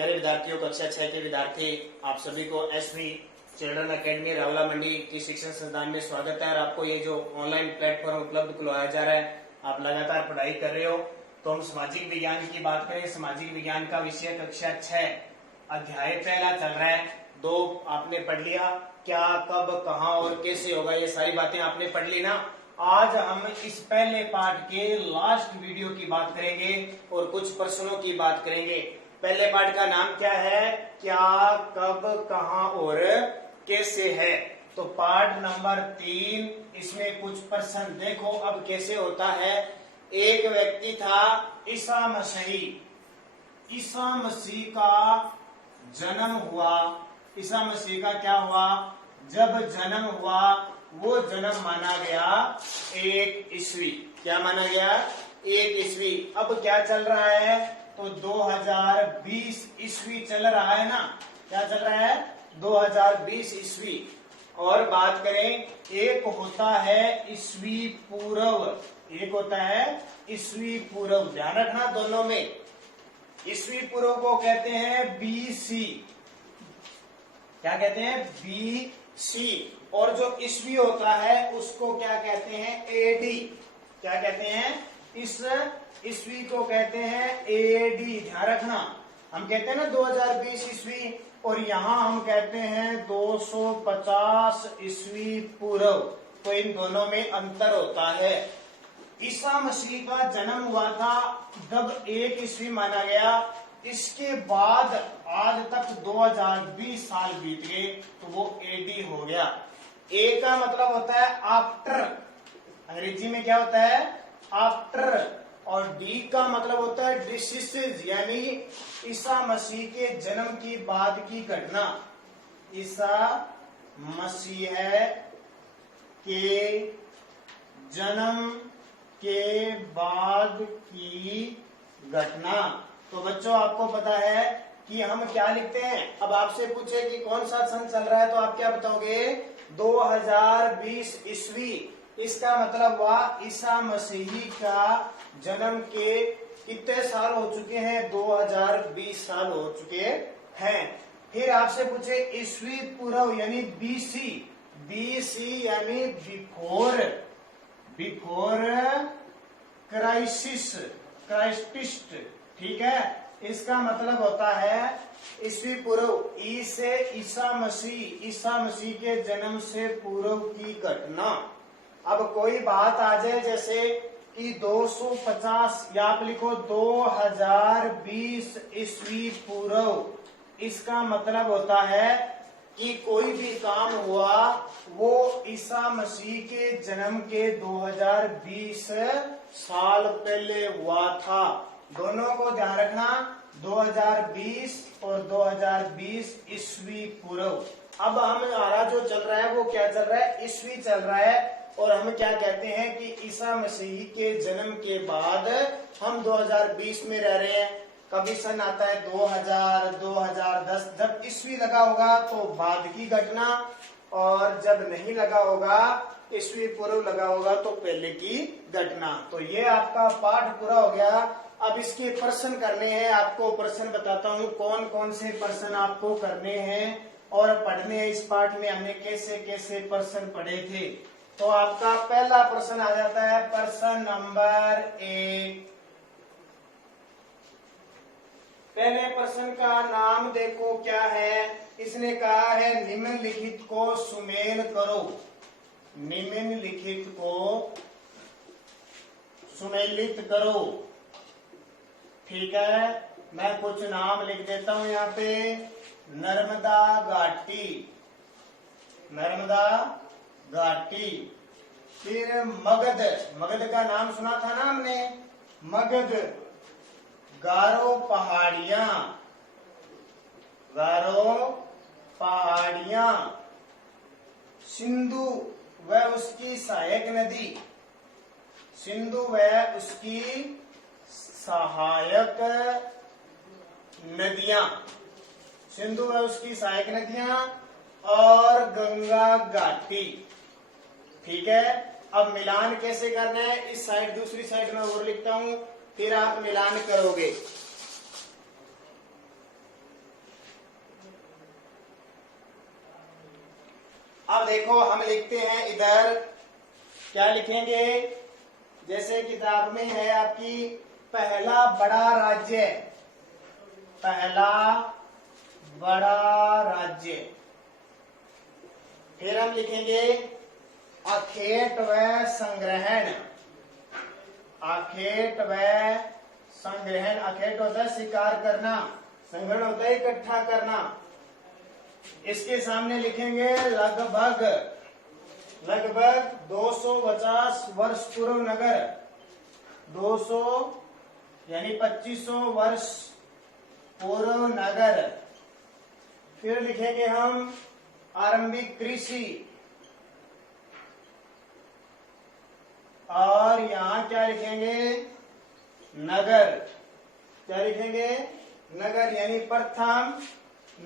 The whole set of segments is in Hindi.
प्यारे विद्यार्थियों, कक्षा 6 के विद्यार्थी आप सभी को एसवी चिल्ड्रन एकेडमी रावला मंडी की शिक्षण संस्थान में स्वागत है। और आपको ये जो ऑनलाइन प्लेटफॉर्म उपलब्ध करवाया जा रहा है, आप लगातार पढ़ाई कर रहे हो। तो हम सामाजिक विज्ञान की बात करें। सामाजिक विज्ञान का विषय कक्षा 6 अध्याय पहला चल रहा है। 2 आपने पढ़ लिया, क्या कब कहाँ और कैसे होगा, ये सारी बातें आपने पढ़ ली ना। आज हम इस पहले पार्ट के लास्ट वीडियो की बात करेंगे और कुछ प्रश्नों की बात करेंगे। पहले पार्ट का नाम क्या है? क्या कब कहाँ और कैसे है। तो पार्ट नंबर 3, इसमें कुछ प्रश्न देखो अब कैसे होता है। एक व्यक्ति था ईसा मसीह का जन्म हुआ। ईसा मसीह का क्या हुआ? जब जन्म हुआ वो जन्म माना गया 1 ईस्वी। क्या माना गया? 1 ईस्वी। अब क्या चल रहा है? तो 2020 ईस्वी चल रहा है ना। क्या चल रहा है? 2020 ईस्वी। और बात करें, एक होता है ईस्वी पूर्व, एक होता है ईस्वी पूर्व। ध्यान रखना दोनों में। ईस्वी पूर्व को कहते हैं बीसी। क्या कहते हैं? बीसी। और जो ईस्वी होता है उसको क्या कहते हैं? एडी। क्या कहते हैं? इस ईस्वी को कहते हैं एडी। ध्यान रखना, हम कहते हैं ना 2020 ईस्वी, और यहाँ हम कहते हैं 250 ईस्वी पूर्व। तो इन दोनों में अंतर होता है। ईसा मसीह का जन्म हुआ था जब 1 ईस्वी माना गया। इसके बाद आज तक 2020 साल बीत गए तो वो एडी हो गया। ए का मतलब होता है आफ्टर, अंग्रेजी में क्या होता है? आफ्टर। और डी का मतलब होता है डिसीज, यानी ईसा मसीह के जन्म की बाद की घटना। ईसा मसीह के जन्म के बाद की घटना। तो बच्चों, आपको पता है कि हम क्या लिखते हैं। अब आपसे पूछे कि कौन सा सन चल रहा है तो आप क्या बताओगे? 2020 ईस्वी। इसका मतलब हुआ ईसा मसीह का जन्म के कितने साल हो चुके हैं? 2020 साल हो चुके हैं। फिर आपसे पूछे ईस्वी पूर्व यानी बीसी। बीसी यानी बिफोर क्राइस्ट। ठीक है, इसका मतलब होता है ईस्वी पूर्व। ई से ईसा मसीह के जन्म से पूर्व की घटना। अब कोई बात आ जाए जैसे कि 250, या आप लिखो 2020 ईस्वी पूर्व। इसका मतलब होता है कि कोई भी काम हुआ वो ईसा मसीह के जन्म के 2020 साल पहले हुआ था। दोनों को ध्यान रखना, 2020 और 2020 ईस्वी पूर्व। अब हमारा जो चल रहा है वो क्या चल रहा है? ईस्वी चल रहा है। और हम क्या कहते हैं कि ईसा मसीह के जन्म के बाद हम 2020 में रह रहे हैं। कभी सन आता है 2000, 2010। जब ईस्वी लगा होगा तो बाद की घटना, और जब नहीं लगा होगा, ईस्वी पूर्व लगा होगा तो पहले की घटना। तो ये आपका पाठ पूरा हो गया। अब इसके प्रश्न करने हैं। आपको प्रश्न बताता हूँ कौन कौन से प्रश्न आपको करने हैं और पढ़ने हैं। इस पाठ में हमने कैसे कैसे प्रश्न पढ़े थे। तो आपका पहला प्रश्न आ जाता है, प्रश्न नंबर 1। पहले प्रश्न का नाम देखो क्या है। इसने कहा है निम्नलिखित को सुमेल करो। निम्नलिखित को सुमेलित करो। ठीक है, मैं कुछ नाम लिख देता हूं यहाँ पे। नर्मदा घाटी। फिर मगध का नाम सुना था ना हमने, मगध। गारो पहाड़ियां। सिंधु व उसकी सहायक नदियां। सिंधु व उसकी सहायक नदियां और गंगा घाटी। ठीक है, अब मिलान कैसे करना है? इस साइड दूसरी साइड में और लिखता हूं, फिर आप मिलान करोगे। अब देखो हम लिखते हैं इधर, क्या लिखेंगे, जैसे किताब में है आपकी पहला बड़ा राज्य, पहला बड़ा राज्य। फिर हम लिखेंगे अखेट व संग्रहण, अखेट व संग्रहण। अखेट होता है शिकार करना, संग्रहण होता है इकट्ठा करना। इसके सामने लिखेंगे लगभग, लगभग 250 वर्ष पूर्व नगर, 200 यानी 2500 वर्ष पूर्व नगर। फिर लिखेंगे हम आरंभिक कृषि, और यहां क्या लिखेंगे, नगर। क्या लिखेंगे, नगर, यानी प्रथम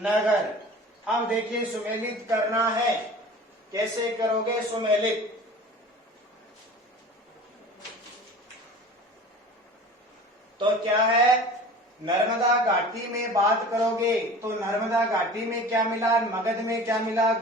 नगर। अब देखिए सुमेलित करना है, कैसे करोगे सुमेलित। तो क्या है, नर्मदा घाटी में बात करोगे तो नर्मदा घाटी में क्या मिला, मगध में क्या मिला,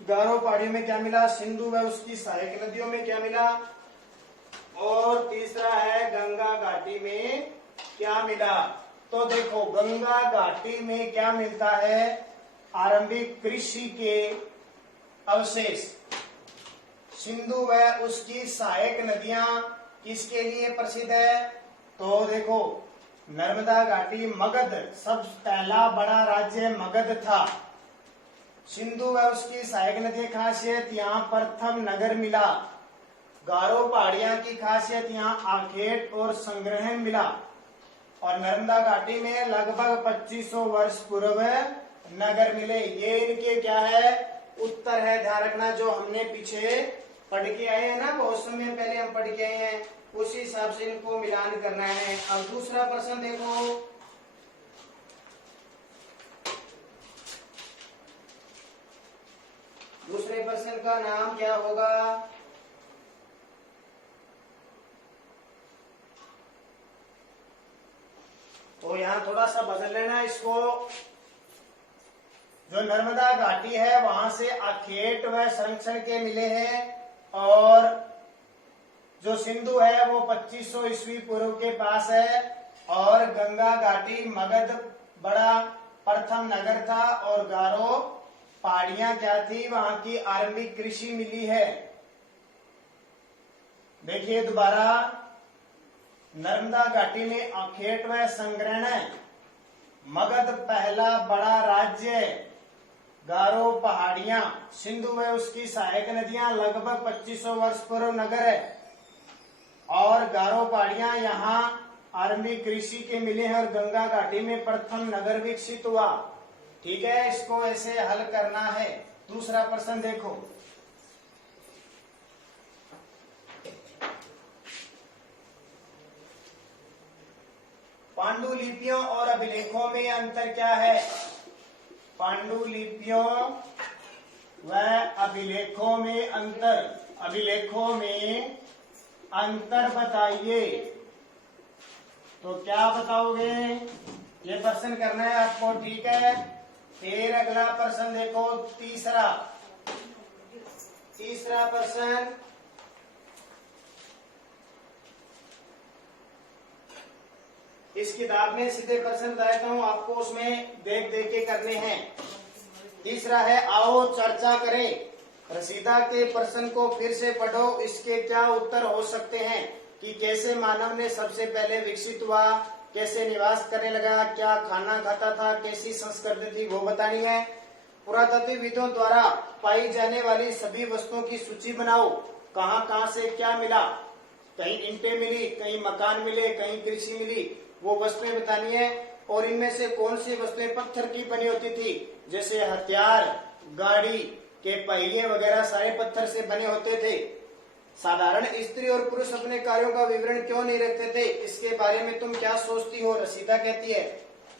गारो पहाड़ियों में क्या मिला, सिंधु व उसकी सहायक नदियों में क्या मिला, और तीसरा है गंगा घाटी में क्या मिला। तो देखो गंगा घाटी में क्या मिलता है, आरंभिक कृषि के अवशेष। सिंधु व उसकी सहायक नदियां किसके लिए प्रसिद्ध है, तो देखो नर्मदा घाटी, मगध, सब पहला बड़ा राज्य मगध था। सिंधु व उसकी सहायक नदी खासियत, यहाँ प्रथम नगर मिला। गारो पहाड़ियां की खासियत, यहाँ आखेट और संग्रहण मिला। और नर्मदा घाटी में लगभग 2500 वर्ष पूर्व नगर मिले। ये इनके क्या है, उत्तर है। ध्यान रखना, जो हमने पीछे पढ़ के आए हैं ना, बहुत समय पहले हम पढ़ के आए हैं, उसी हिसाब से इनको मिलान करना है। अब दूसरा प्रश्न देखो, दूसरे प्रश्न का नाम क्या होगा, तो यहाँ थोड़ा सा बदल लेना इसको। जो नर्मदा घाटी है वहां से अखेट व संरक्षण के मिले हैं, और जो सिंधु है वो 2500 ईस्वी पूर्व के पास है, और गंगा घाटी मगध बड़ा प्रथम नगर था, और गारो पहाड़ियां क्या थी, वहां की आरंभिक कृषि मिली है। देखिए दोबारा, नर्मदा घाटी में अखेट व संग्रहण, मगध पहला बड़ा राज्य, गारो पहाड़ियां, सिंधु व उसकी सहायक नदियां लगभग 2500 वर्ष पूर्व नगर है, और गारो पहाड़ियां यहाँ आरंभिक कृषि के मिले हैं, और गंगा घाटी में प्रथम नगर विकसित हुआ। ठीक है, इसको ऐसे हल करना है। दूसरा प्रश्न देखो, पांडुलिपियों और अभिलेखों में अंतर क्या है, पांडुलिपियों व अभिलेखों में अंतर, अभिलेखों में अंतर बताइए। तो क्या बताओगे, ये प्रश्न करना है आपको, ठीक है। फिर अगला प्रश्न देखो, तीसरा प्रश्न, इस किताब में सीधे प्रश्न बताता हूँ आपको, उसमें देख देख के करने हैं। तीसरा है, आओ चर्चा करें। रसीदा के प्रश्न को फिर से पढ़ो, इसके क्या उत्तर हो सकते हैं कि कैसे मानव ने सबसे पहले विकसित हुआ, कैसे निवास करने लगा, क्या खाना खाता था, कैसी संस्कृति थी, वो बतानी है। पुरातत्वविदों द्वारा पाई जाने वाली सभी वस्तुओं की सूची बनाओ, कहाँ कहाँ से क्या मिला, कहीं ईंटें मिली, कहीं मकान मिले, कहीं कृषि मिली, वो वस्तुएं बतानी है। और इनमें से कौन सी वस्तुएं पत्थर की बनी होती थी, जैसे हथियार, गाड़ी के पहिए वगैरह सारे पत्थर से बने होते थे। साधारण स्त्री और पुरुष अपने कार्यों का विवरण क्यों नहीं रखते थे, इसके बारे में तुम क्या सोचती हो, रसीदा कहती है।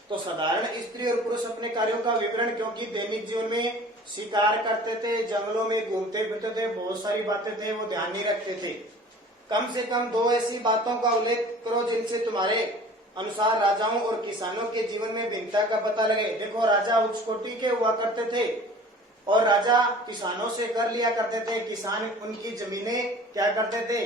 तो साधारण स्त्री और पुरुष अपने कार्यों का विवरण, क्योंकि दैनिक जीवन में शिकार करते थे, जंगलों में घूमते फिरते थे, बहुत सारी बातें थे, वो ध्यान नहीं रखते थे। कम से कम 2 ऐसी बातों का उल्लेख करो जिनसे तुम्हारे अनुसार राजाओं और किसानों के जीवन में भिन्नता का पता लगे। देखो, राजा उच्च कोटि के हुआ करते थे, और राजा किसानों से कर लिया करते थे। किसान उनकी जमीनें क्या करते थे,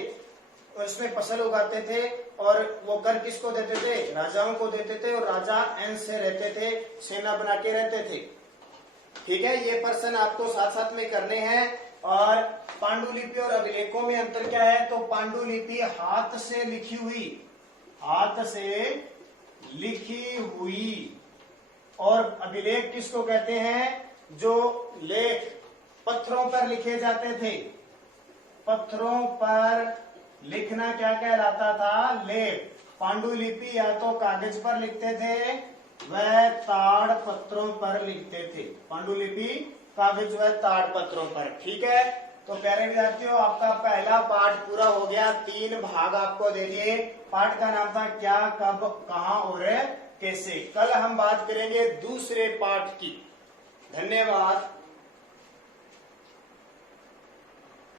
उसमें फसल उगाते थे और वो कर किसको देते थे, राजाओं को देते थे और राजा अंश से रहते थे, सेना बना के रहते थे। ठीक है, ये प्रश्न आपको साथ साथ में करने हैं। और पांडुलिपि और अभिलेखों में अंतर क्या है, तो पांडुलिपि हाथ से लिखी हुई, हाथ से लिखी हुई, और अभिलेख किसको कहते हैं, जो लेख पत्थरों पर लिखे जाते थे। पत्थरों पर लिखना क्या कहलाता था, लेख। पांडुलिपि या तो कागज पर लिखते थे वह ताड़ पत्रों पर लिखते थे। पांडुलिपि कागज व ताड़ पत्रों पर। ठीक है, तो प्यारे विद्यार्थियों आपका पहला पाठ पूरा हो गया। 3 भाग आपको दे दिए। पाठ का नाम था क्या, कब, कहां और कैसे। कल हम बात करेंगे दूसरे पाठ की। धन्यवाद।